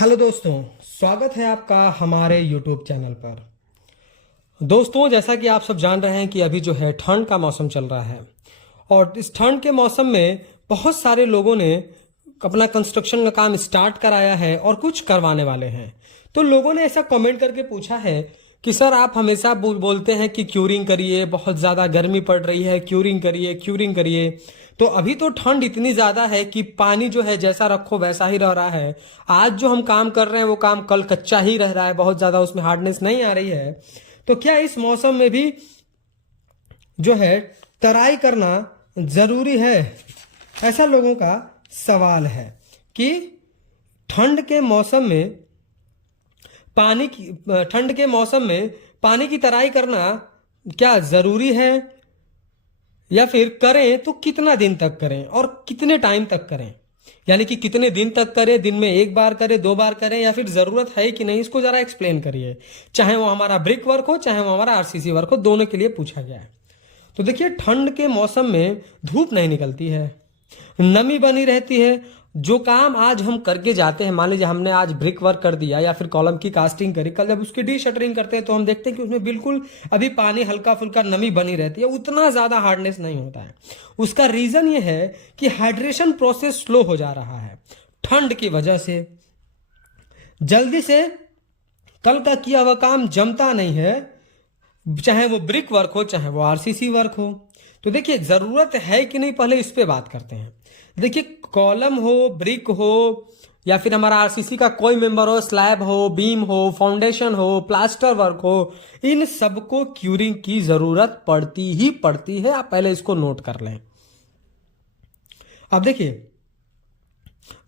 Hello दोस्तों, स्वागत है आपका हमारे YouTube चैनल पर। दोस्तों, जैसा कि आप सब जान रहे हैं कि अभी जो है ठंड का मौसम चल रहा है और इस ठंड के मौसम में बहुत सारे लोगों ने अपना कंस्ट्रक्शन का काम स्टार्ट कराया है और कुछ करवाने वाले हैं। तो लोगों ने ऐसा कमेंट करके पूछा है कि सर आप हमेशा बोलते हैं कि क्यूरिंग करिए, बहुत ज़्यादा गर्मी पड़ रही है, क्यूरिंग करिए क्यूरिंग करिए। तो अभी तो ठंड इतनी ज़्यादा है कि पानी जो है जैसा रखो वैसा ही रह रहा है। आज जो हम काम कर रहे हैं वो काम कल कच्चा ही रह रहा है, बहुत ज़्यादा उसमें हार्डनेस नहीं आ रही है। तो क्या इस मौसम में भी जो है तराई करना ज़रूरी है? ऐसा लोगों का सवाल है कि ठंड के मौसम में पानी की तराई करना क्या ज़रूरी है, या फिर करें तो कितना दिन तक करें और कितने टाइम तक करें? यानी कि कितने दिन तक करें, दिन में एक बार करें, दो बार करें, या फिर ज़रूरत है कि नहीं, इसको ज़रा एक्सप्लेन करिए। चाहे वो हमारा ब्रिक वर्क हो, चाहे वो हमारा आरसीसी वर्क हो, दोनों के लिए पूछा गया है। तो देखिए, ठंड के मौसम में धूप नहीं निकलती है, नमी बनी रहती है। जो काम आज हम करके जाते हैं, मान लीजिए हमने आज ब्रिक वर्क कर दिया या फिर कॉलम की कास्टिंग करी, कल जब उसकी डी शटरिंग करते हैं तो हम देखते हैं कि उसमें बिल्कुल अभी पानी हल्का फुल्का नमी बनी रहती है, उतना ज़्यादा हार्डनेस नहीं होता है। उसका रीज़न ये है कि हाइड्रेशन प्रोसेस स्लो हो जा रहा है ठंड की वजह से। जल्दी से कल का किया हुआ काम जमता नहीं है, चाहे वो ब्रिक वर्क हो चाहे वो आरसीसी वर्क हो। तो देखिए, ज़रूरत है कि नहीं, पहले इस पे बात करते हैं। देखिए, कॉलम हो, ब्रिक हो, या फिर हमारा आरसीसी का कोई मेंबर हो, स्लैब हो, बीम हो, फाउंडेशन हो, प्लास्टर वर्क हो, इन सबको क्यूरिंग की ज़रूरत पड़ती ही पड़ती है। आप पहले इसको नोट कर लें। अब देखिए,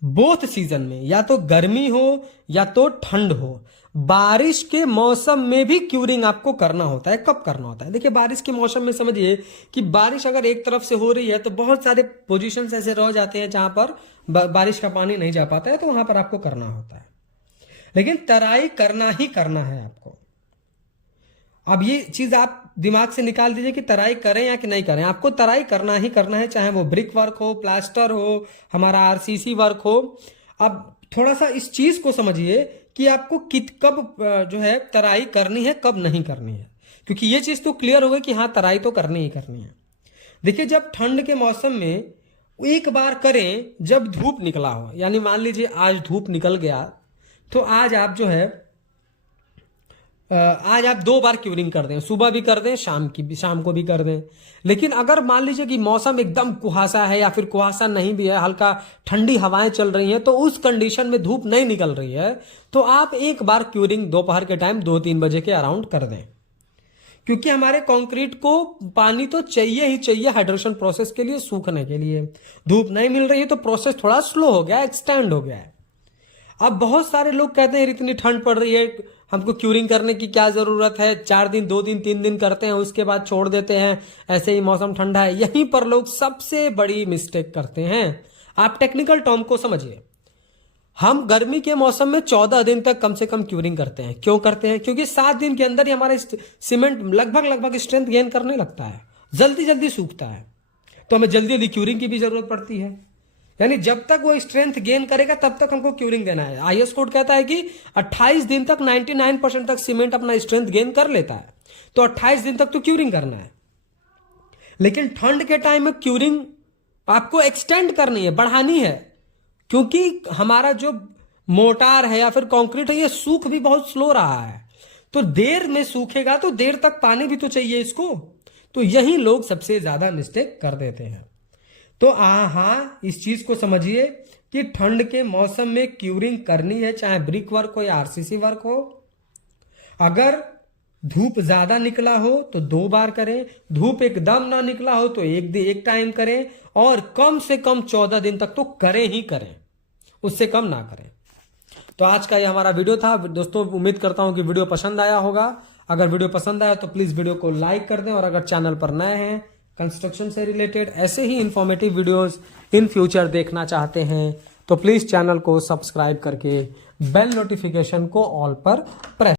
बोथ सीजन में, या तो गर्मी हो या तो ठंड हो, बारिश के मौसम में भी क्यूरिंग आपको करना होता है। कब करना होता है? देखिए, बारिश के मौसम में समझिए कि बारिश अगर एक तरफ से हो रही है तो बहुत सारे पोजीशंस ऐसे रह जाते हैं जहां पर बारिश का पानी नहीं जा पाता है, तो वहां पर आपको करना होता है। लेकिन तराई करना ही करना है आपको। अब ये चीज आप दिमाग से निकाल दीजिए कि तराई करें या कि नहीं करें, आपको तराई करना ही करना है, चाहे वो ब्रिक वर्क हो, प्लास्टर हो, हमारा आरसीसी वर्क हो। अब थोड़ा सा इस चीज को समझिए कि आपको कब जो है तराई करनी है, कब नहीं करनी है, क्योंकि ये चीज तो क्लियर हो गई कि हाँ, तराई तो करनी ही करनी है। देखिए, जब ठंड के मौसम में एक बार करें जब धूप निकला हो, यानी मान लीजिए आज धूप निकल गया, तो आज आप जो है आज आप दो बार क्यूरिंग कर दें, सुबह भी कर दें, शाम को भी कर दें। लेकिन अगर मान लीजिए कि मौसम एकदम कुहासा है या फिर कुहासा नहीं भी है, हल्का ठंडी हवाएं चल रही हैं, तो उस कंडीशन में धूप नहीं निकल रही है, तो आप एक बार क्यूरिंग दोपहर के टाइम 2-3 बजे के अराउंड कर दें। क्योंकि हमारे कंक्रीट को पानी तो चाहिए ही चाहिए हाइड्रेशन प्रोसेस के लिए, सूखने के लिए। धूप नहीं मिल रही है तो प्रोसेस थोड़ा स्लो हो गया, एक्सटेंड हो गया है। अब बहुत सारे लोग कहते हैं इतनी ठंड पड़ रही है, हमको क्यूरिंग करने की क्या जरूरत है, 4 दिन 2 दिन 3 दिन करते हैं, उसके बाद छोड़ देते हैं, ऐसे ही मौसम ठंडा है। यहीं पर लोग सबसे बड़ी मिस्टेक करते हैं। आप टेक्निकल टर्म को समझिए। हम गर्मी के मौसम में 14 दिन तक कम से कम क्यूरिंग करते हैं। क्यों करते हैं? क्योंकि 7 दिन के अंदर ही हमारा सीमेंट लगभग स्ट्रेंथ गेन करने लगता है, जल्दी जल्दी सूखता है, तो हमें जल्दी जल्दी क्यूरिंग की भी जरूरत पड़ती है। यानी जब तक वो स्ट्रेंथ गेन करेगा तब तक हमको क्यूरिंग देना है। आईएस कोड कहता है कि 28 दिन तक 99% तक सीमेंट अपना स्ट्रेंथ गेन कर लेता है, तो 28 दिन तक तो क्यूरिंग करना है। लेकिन ठंड के टाइम में क्यूरिंग आपको एक्सटेंड करनी है, बढ़ानी है, क्योंकि हमारा जो मोटार है या फिर कंक्रीट है, ये सूख भी बहुत स्लो रहा है। तो देर में सूखेगा तो देर तक पानी भी तो चाहिए इसको। तो यही लोग सबसे ज्यादा मिस्टेक कर देते हैं। तो हाँ, इस चीज को समझिए कि ठंड के मौसम में क्यूरिंग करनी है, चाहे ब्रिक वर्क हो या आरसीसी वर्क हो। अगर धूप ज्यादा निकला हो तो 2 बार करें, धूप एकदम ना निकला हो तो एक टाइम करें, और कम से कम 14 दिन तक तो करें ही करें, उससे कम ना करें। तो आज का ये हमारा वीडियो था दोस्तों। उम्मीद करता हूं कि वीडियो पसंद आया होगा। अगर वीडियो पसंद आया तो प्लीज वीडियो को लाइक कर दें, और अगर चैनल पर नए हैं, कंस्ट्रक्शन से रिलेटेड ऐसे ही इंफॉर्मेटिव वीडियोस इन फ्यूचर देखना चाहते हैं, तो प्लीज चैनल को सब्सक्राइब करके बेल नोटिफिकेशन को ऑल पर प्रेस